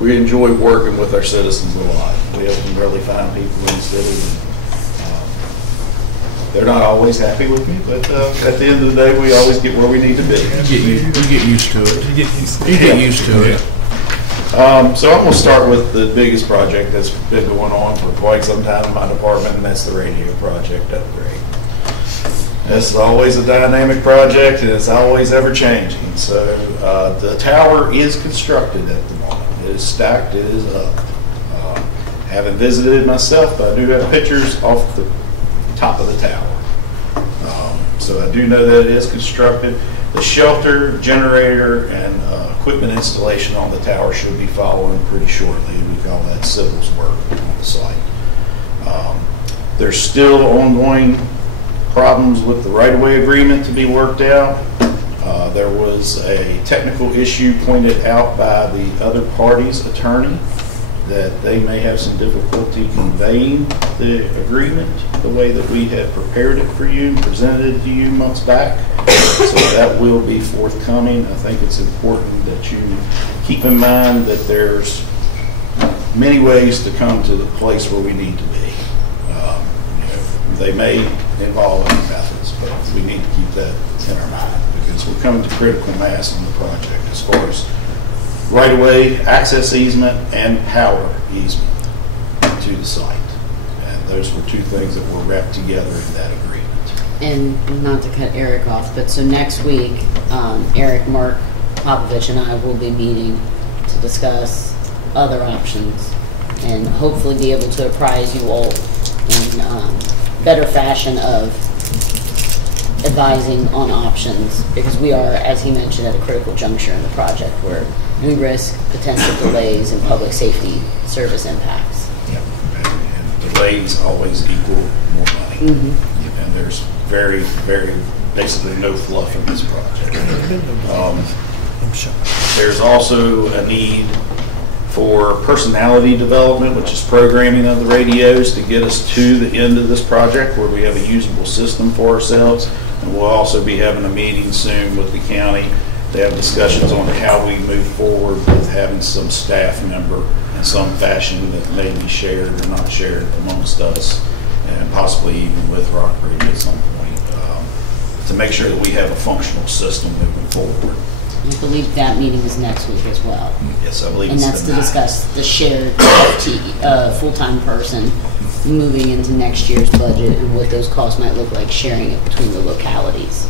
We enjoy working with our citizens a lot. We have some really fine people in the city. They're not always happy with me, but at the end of the day, we always get where we need to be. You get used to it. You get used to it. So I'm going to start with the biggest project that's been going on for quite some time in my department, and that's the radio project upgrade. This is always a dynamic project, and it's always ever changing. So the tower is constructed at the moment. It is stacked, it is up. Haven't visited it myself, but I do have pictures off the top of the tower. So I do know that it is constructed. The shelter, generator, and equipment installation on the tower should be following pretty shortly. We call that civils work on the site. There's still ongoing problems with the right-of-way agreement to be worked out. There was a technical issue pointed out by the other party's attorney that they may have some difficulty conveying the agreement the way that we had prepared it for you and presented it to you months back. So that will be forthcoming. I think it's important that you keep in mind that there's many ways to come to the place where we need to be. They may involve other methods, but we need to keep that in our mind because we're coming to critical mass on the project as far as right-of-way, access easement, and power easement to the site. And those were two things that were wrapped together in that agreement. And not to cut Eric off, but so next week, Eric, Mark Popovich, and I will be meeting to discuss other options and hopefully be able to apprise you all in better fashion of advising on options, because we are, as he mentioned, at a critical juncture in the project where we risk potential delays and public safety service impacts. Yep. And delays always equal more money. Mm-hmm. And there's very, very basically no fluff in this project. There's also a need for personality development, which is programming of the radios to get us to the end of this project where we have a usable system for ourselves. And we'll also be having a meeting soon with the county to have discussions on how we move forward with having some staff member in some fashion that may be shared or not shared amongst us, and possibly even with Rockbridge at some point, to make sure that we have a functional system moving forward. I believe that meeting is next week as well. Yes, I believe and it's that's to 9th. Discuss the shared full-time person moving into next year's budget and what those costs might look like, sharing it between the localities.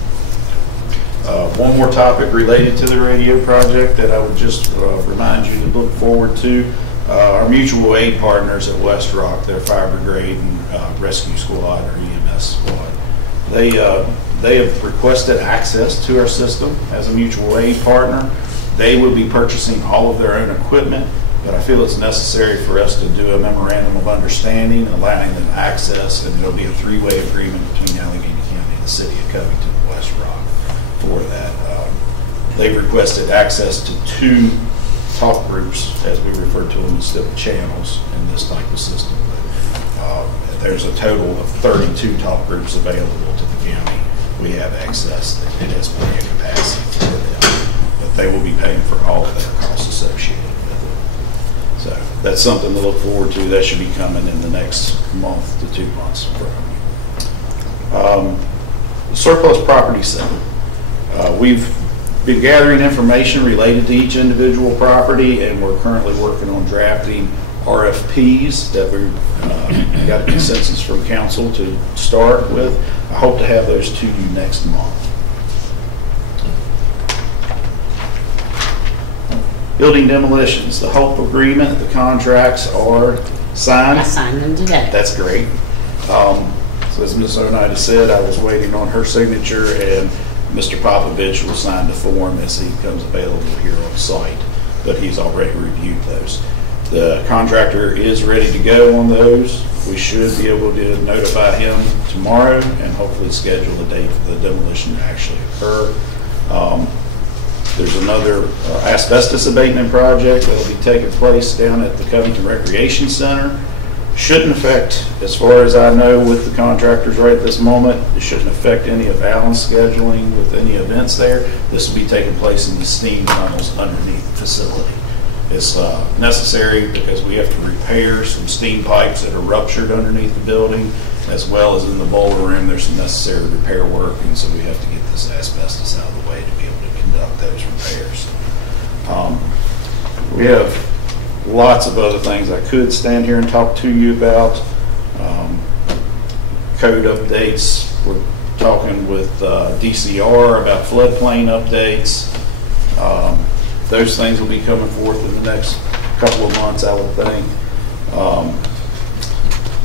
One more topic related to the radio project that I would just remind you to look forward to. Our mutual aid partners at West Rock, their fire brigade and rescue squad or EMS squad, they have requested access to our system as a mutual aid partner. They will be purchasing all of their own equipment, but I feel it's necessary for us to do a memorandum of understanding, allowing them access, and there'll be a three-way agreement between Allegheny County and the city of Covington and West Rock for that. They've requested access to 2 talk groups, as we refer to them, instead of channels in this type of system. There's a total of 32 talk groups available to the county. We have access. It has plenty of capacity for them, but they will be paying for all of their costs associated with it. So that's something to look forward to. That should be coming in the next month to 2 months. Surplus property sale. We've been gathering information related to each individual property, and we're currently working on drafting RFPs that we got a consensus from council to start with. I hope to have those to you next month. Building demolitions, the HOPE agreement, the contracts are signed. I signed them today. That's great. So as Ms. Oneida said, I was waiting on her signature, and Mr. Popovich will sign the form as he becomes available here on site, but he's already reviewed those. The contractor is ready to go on those. We should be able to notify him tomorrow and hopefully schedule a date for the demolition to actually occur. There's another asbestos abatement project that will be taking place down at the Covington Recreation Center. Shouldn't affect, as far as I know with the contractors right at this moment, it shouldn't affect any of Alan's scheduling with any events there. This will be taking place in the steam tunnels underneath the facility. It's necessary because we have to repair some steam pipes that are ruptured underneath the building, as well as in the boiler room. There's some necessary repair work, and so we have to get this asbestos out of the way to be able to conduct those repairs. We have lots of other things I could stand here and talk to you about. Code updates. We're talking with DCR about floodplain updates. Those things will be coming forth in the next couple of months, I would think.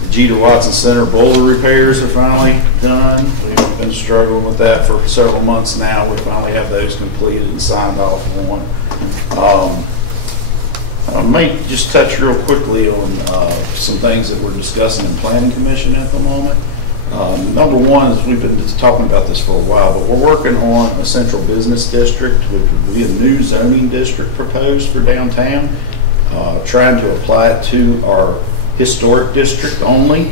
The G. Watson Center boiler repairs are finally done. We've been struggling with that for several months now. We finally have those completed and signed off on. I might just touch real quickly on some things that we're discussing in Planning Commission at the moment. Number one is we've been just talking about this for a while, but we're working on a central business district, which would be a new zoning district proposed for downtown, trying to apply it to our historic district only.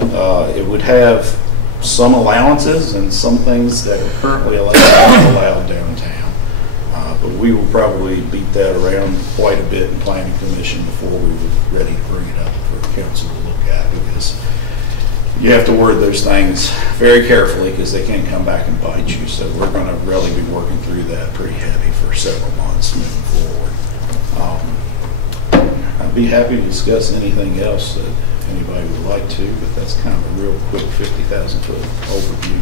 It would have some allowances and some things that are currently allowed downtown. But we will probably beat that around quite a bit in Planning Commission before we were ready to bring it up for council to look at, because you have to word those things very carefully because they can come back and bite you. So we're going to really be working through that pretty heavy for several months moving forward. I'd be happy to discuss anything else that anybody would like to, but that's kind of a real quick 50,000 foot overview.